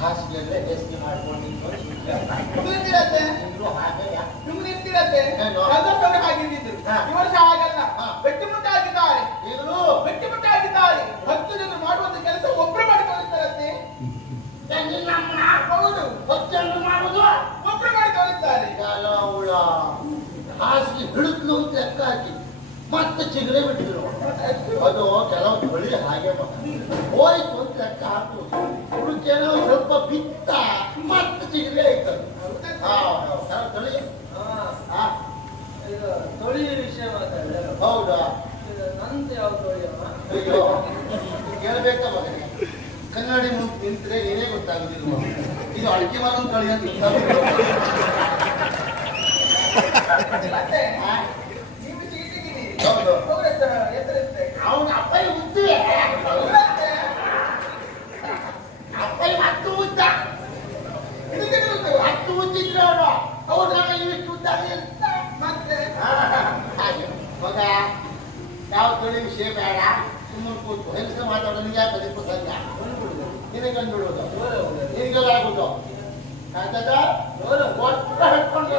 ಹಾಸಿಗೆ ನಿಂತಿರತ್ತೆ ನಿಮ್ಗೆ ನಿಂತಿರತ್ತೆ ಸಂತೋಷವಾಗಿ ಹಾಗಿದ್ದಿದ್ರು ಈ ವರ್ಷ ಹಾಗಲ್ಲ ಗಟ್ಟಿಮುಟ್ಟ ಆಗಿದ್ದಾರೆ ಗಟ್ಟಿಮುಟ್ಟ ಆಗಿದ್ದಾರೆ 10 ಜನರು ಮಾಡುವಂತ ಕೆಲಸ ಒಬ್ಬರು ಮಾಡಿ ತೋರಿಸ್ತಾರತ್ತೆ ಹೌದು 10 ಜನರು ಮಾಡುವುದು ಒಬ್ಬರು ಮಾಡಿ ತೋರಿಸ್ತಾರೆ ಹಾಸಿಗೆ ಹಿಡಿದ್ಲು ಅಂತ ಲೆಕ್ಕ ಹಾಕಿ ಮತ್ತೆ ಚಿಗರೆ ಬಿಟ್ಟಿದ್ರು ಅದು ಕೆಲವು ಬಳಿ ಹಾಗೆ ಹೋಯ್ತು ಅಂತ ಲೆಕ್ಕ ಹಾಕುವುದು ಕೆಲವು ಸ್ವಲ್ಪ ಬಿತ್ತ ಮತ್ತೆ ಚಿಗರೆ ಆಯ್ತದೆ ತೊಳಿ ವಿಷಯ ಮಾತಾಡಿದ್ರೆ ಹೌದಾ ನಂತ ಯಾವ ತೊಳಿಯಮ್ಮ ಅಯ್ಯೋ ಹೇಳ್ಬೇಕ ಮಗನೇ ಕನ್ನಡಿ ಮುಂದೆ ನಿಂತ್ರೆ ಏನೇ ಗೊತ್ತಾಗುದಿಲ್ಲ ಇದು ಅಡಿಕೆ ಮರ ತಳಿ ಅಂತ ನೀವು ಚೀಟಿಗಿದ್ದೀರಿ ಹೌದು ಅವನ ಅಪ್ಪಯ್ಯ ಉದ್ದಿವೆ ಅಪ್ಪಯ್ಯ 10 ಉದ್ದ ಇದಕ್ಕೆ 10 ಉದ್ದಿದ್ರು ಅವರು ಅವ್ರು ನಾನು ಇಷ್ಟು ಉದ್ದ ಮತ್ತೆ ಹಾಗೆ ಮಗ ಯಾವ ತೊಳಿ ವಿಷಯ ಬೇಡ ಸುಮ್ಮನೆ ಕೂತು ಹೆಂಗಸ ಮಾತಾಡೋದು ನಿಜ ಬದುಕು ಸಂಜ ನಿನಗೆ ಕಂಡುಬಿಡುವುದು ನಿನಗೆಲ್ಲ ಆಗುದು ಒಟ್ಟು ಹಿಡ್ಕೊಂಡು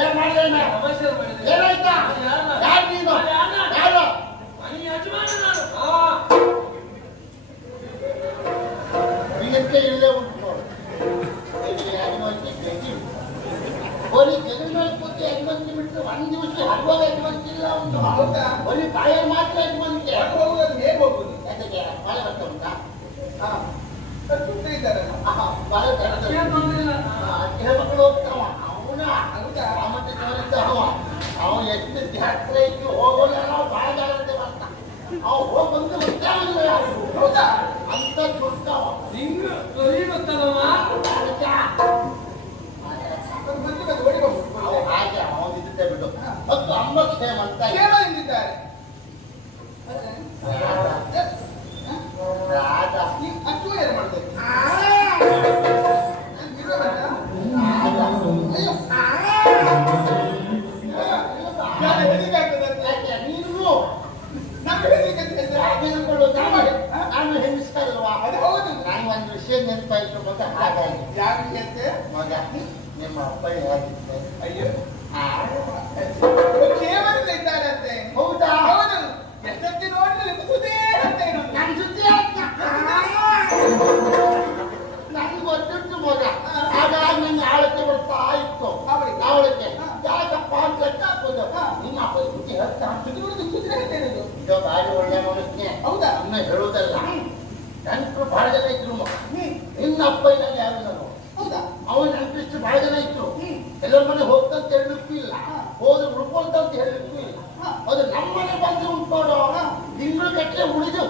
ಏನ್ ಮಾಡಿದ್ರೆ ಏನಾಯ್ತಾ ಯಾರು ನೀನು ಯಾರು ನಿನಕ್ಕೆ ಇಲ್ಲೇ ಉಂಟು ನೋಡು ಬರೀ ಜಗನ್ಮೇಲೆ ಕೂತಿ ಯಜಮಾನ್ತಿ ಬಿಟ್ಟು 1 ದಿವಸ ಹಬ್ಬದ ಯಜಮಾನ್ತಿಲ್ಲ ಉಂಟು ಬರೀ ಬಾಯಲ್ಲಿ ಮಾತ್ರ ಯಜಮಾನ್ತಿ ಹೋಗುವುದು ಹೇಗೆ ಹೋಗುದು ಅದಕ್ಕೆ ಬಾಳೆ ಬರ್ತಾ ಉಂಟಾ ಬಾಳೆ ಮಕ್ಕಳು ಹೋಗ್ತಾವ ಅವನ ಮತ್ತೆ ತೋರಿಸ್ತಾವ ಅವ ಎಷ್ಟು ಜಾತ್ರೆಗೆ ಹೋಗೋಲ್ಲ ನಾವು ಬಾಳಗಾರಂತೆ ಬರ್ತಾ ಅವ್ ಹೋಗಿ ಬಂದು ಗೊತ್ತಾಗಲ್ಲ ಹೌದಾ ಅಂತ ಗೊತ್ತಾವ ನಿಂಗೆ ಗೊತ್ತಲ್ಲಮ್ಮ ಹಾಗೆ ಅವನಿದ್ದೆ ಬಿಡು ಮತ್ತು ಅಮ್ಮ ಕ್ಷೇಮ ಅಂತ ಎಂದಿದ್ದಾರೆ ರಾಜ ಅಷ್ಟು ಏನು ಮಾಡ್ಬೇಕು ನೀನು ನಾನು ಹೆಂಗಿಸ್ತಾರಲ್ವಾ ಅದು ಹೌದು ನಾನು ಒಂದು ವಿಷಯ ನೆನಪಾಯ್ತು ಮಗ ಹಾಗಾಗಿ ಯಾಕೆ ಮಗ ನಿಮ್ಮ ಅಪ್ಪ ಹೇಗಿದ್ದೆ ಅಯ್ಯೋ ಕ್ಷೇಮದಿಂದ ಇದ್ದಾರಂತೆ ಹೌದಾ ಹೌದು ಎಷ್ಟೊತ್ತಿ ನೋಡಿದ್ರೆ ಸುದ್ದೇ ಅಂತ ಇರೋದು ನನ್ನ ಜೊತೆ ನನ್ಗೆ ಗೊತ್ತಿತ್ತು ಮಗ ಹಾಗಾಗಿ ನನ್ನ ಆಳಕ್ಕೆ ಬರ್ತಾ ಇತ್ತು ಅವಳಿಗೆ ಯಾಕಪ್ಪ ಅಂತ ಲೆಕ್ಕ ಹಾಕೋದು ನಿಮ್ಮ ಅಪ್ಪ ಬುದ್ಧಿ ಹೇಳ್ತಾ ಸುದ್ದಿ ಅಂತ ಇರೋದು ಇದು ಬಾರಿ ಒಳ್ಳೆ ನೋಡಿದ್ನೆ ಹೌದಾ ಅನ್ನ ಹೇಳುವುದಲ್ಲ ನೆನಪು ಬಹಳ ಜನ ಇದ್ರು ಮಗ ನಿನ್ನ ಅಪ್ಪ ಇದ್ದಾಗ ಯಾರು ನಾನು ಹೌದಾ ಅವನ ನೆನಪಿಷ್ಟು ಬಹಳ ಜನ ಇತ್ತು ಎಲ್ಲರ ಮನೆ ಹೋಗ್ತಂತ ಹೇಳಲಿಕ್ಕೂ ಇಲ್ಲ ಹೋದ್ರೆ ಉಳ್ಕೊಂತ ಅಂತ ಹೇಳಲಿಕ್ಕೂ ಇಲ್ಲ ಅದು ನಮ್ಮನೆ ಬಂದು ಉಂಟೋಡೋ ತಿಂಗಳು ಗಟ್ಟಲೆ ಉಳಿದು